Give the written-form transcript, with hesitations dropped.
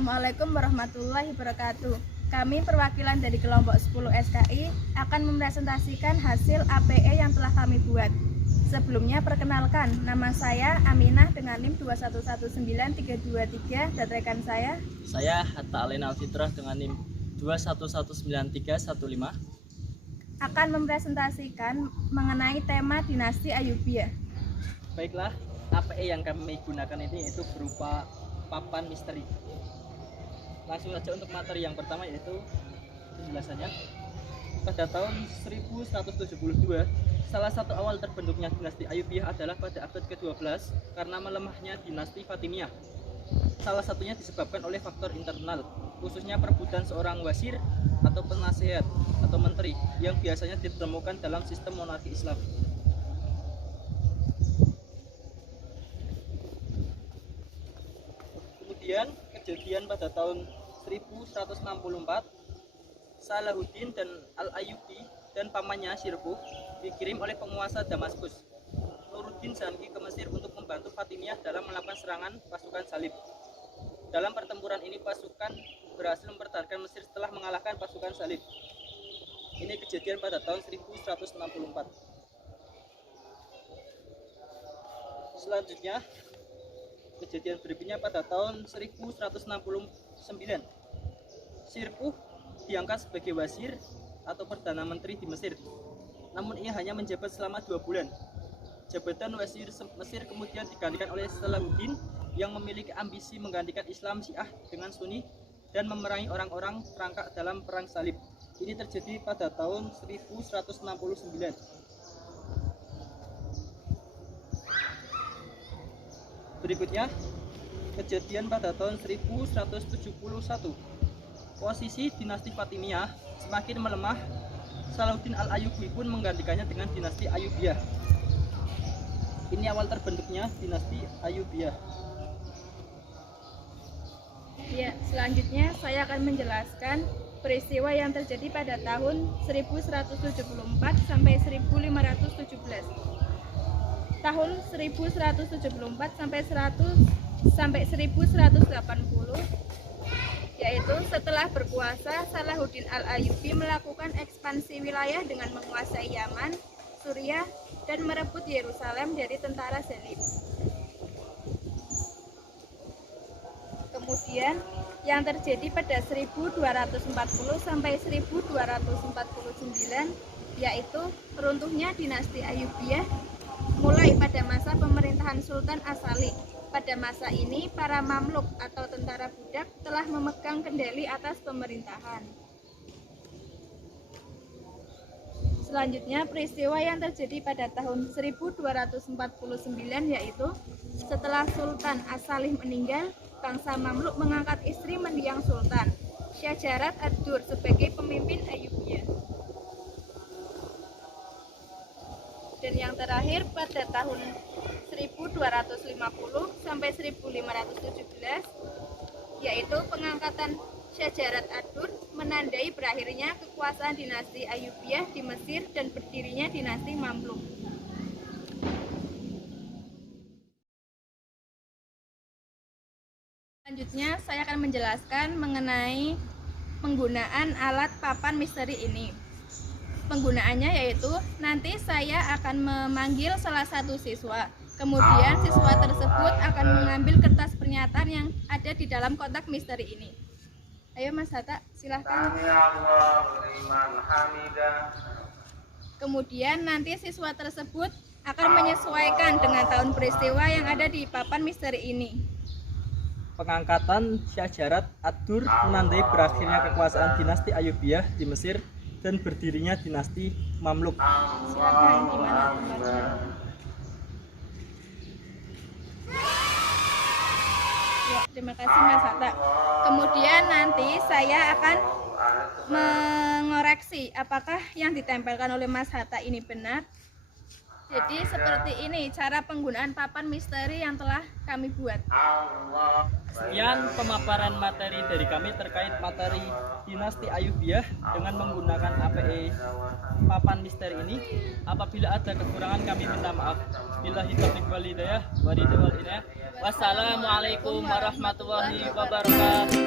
Assalamualaikum warahmatullahi wabarakatuh. Kami perwakilan dari kelompok 10 SKI akan mempresentasikan hasil APE yang telah kami buat. Sebelumnya perkenalkan, nama saya Aminah dengan NIM 2119323 dan rekan saya Hatta Alena Alfitrah dengan NIM 2119315 akan mempresentasikan mengenai tema dinasti Ayyubiyah. Baiklah, APE yang kami gunakan ini itu berupa papan misteri. Langsung saja untuk materi yang pertama, yaitu penjelasannya. Pada tahun 1172, salah satu awal terbentuknya dinasti Ayyubiyah adalah pada abad ke-12 karena melemahnya dinasti Fatimiyah. Salah satunya disebabkan oleh faktor internal, khususnya perebutan seorang wazir atau penasehat atau menteri yang biasanya ditemukan dalam sistem monarki Islam. Kemudian kejadian pada tahun 1164, Salahuddin dan Al-Ayyubi dan pamannya Syirkuh dikirim oleh penguasa Damaskus, Nuruddin Zanki, ke Mesir untuk membantu Fatimiyah dalam melakukan serangan pasukan Salib. Dalam pertempuran ini pasukan berhasil mempertahankan Mesir setelah mengalahkan pasukan Salib. Ini kejadian pada tahun 1164. Selanjutnya, kejadian berikutnya pada tahun 1169. Syirkuh diangkat sebagai wazir atau perdana menteri di Mesir. Namun ia hanya menjabat selama 2 bulan. Jabatan wazir Mesir kemudian digantikan oleh Salahuddin yang memiliki ambisi menggantikan Islam Syiah dengan Sunni dan memerangi orang-orang perangkap dalam perang Salib. Ini terjadi pada tahun 1169. Berikutnya, kejadian pada tahun 1171. Posisi dinasti Fatimiyah semakin melemah. Salahuddin Al-Ayyubi pun menggantikannya dengan dinasti Ayyubiyah. Ini awal terbentuknya dinasti Ayyubiyah. Ya, selanjutnya saya akan menjelaskan peristiwa yang terjadi pada tahun 1174 sampai 1517. Tahun 1174 sampai 1180, yaitu setelah berkuasa, Salahuddin Al-Ayyubi melakukan ekspansi wilayah dengan menguasai Yaman, Suriah, dan merebut Yerusalem dari tentara Salib. Kemudian yang terjadi pada 1240 sampai 1249, yaitu runtuhnya dinasti Ayyubiyah mulai pada masa pemerintahan Sultan As-Salih. Pada masa ini, para Mamluk atau tentara budak telah memegang kendali atas pemerintahan. Selanjutnya, peristiwa yang terjadi pada tahun 1249, yaitu setelah Sultan As-Salih meninggal, bangsa Mamluk mengangkat istri mendiang Sultan, Syajarat Ad-Dur, sebagai pemimpin Ayyubiyah. Dan yang terakhir pada tahun 1250 sampai 1517, yaitu pengangkatan Syajarat Ad-Dur, menandai berakhirnya kekuasaan dinasti Ayyubiyah di Mesir dan berdirinya dinasti Mamluk. Selanjutnya saya akan menjelaskan mengenai penggunaan alat papan misteri ini. Penggunaannya yaitu nanti saya akan memanggil salah satu siswa. Kemudian siswa tersebut akan mengambil kertas pernyataan yang ada di dalam kotak misteri ini. Ayo Mas Hatta, silahkan. Kemudian nanti siswa tersebut akan menyesuaikan dengan tahun peristiwa yang ada di papan misteri ini. Pengangkatan Syajarat Ad-Dur menandai berakhirnya kekuasaan dinasti Ayyubiyah di Mesir dan berdirinya dinasti Mamluk. Silakan, gimana tempatnya? Ya, terima kasih Mas Hatta. Kemudian nanti saya akan mengoreksi apakah yang ditempelkan oleh Mas Hatta ini benar. Jadi seperti ini cara penggunaan papan misteri yang telah kami buat. Sekian pemaparan materi dari kami terkait materi dinasti Ayyubiyah dengan menggunakan APE papan misteri ini. Apabila ada kekurangan kami minta maaf. Billahi taufiq wal hidayah. Wassalamualaikum warahmatullahi wabarakatuh.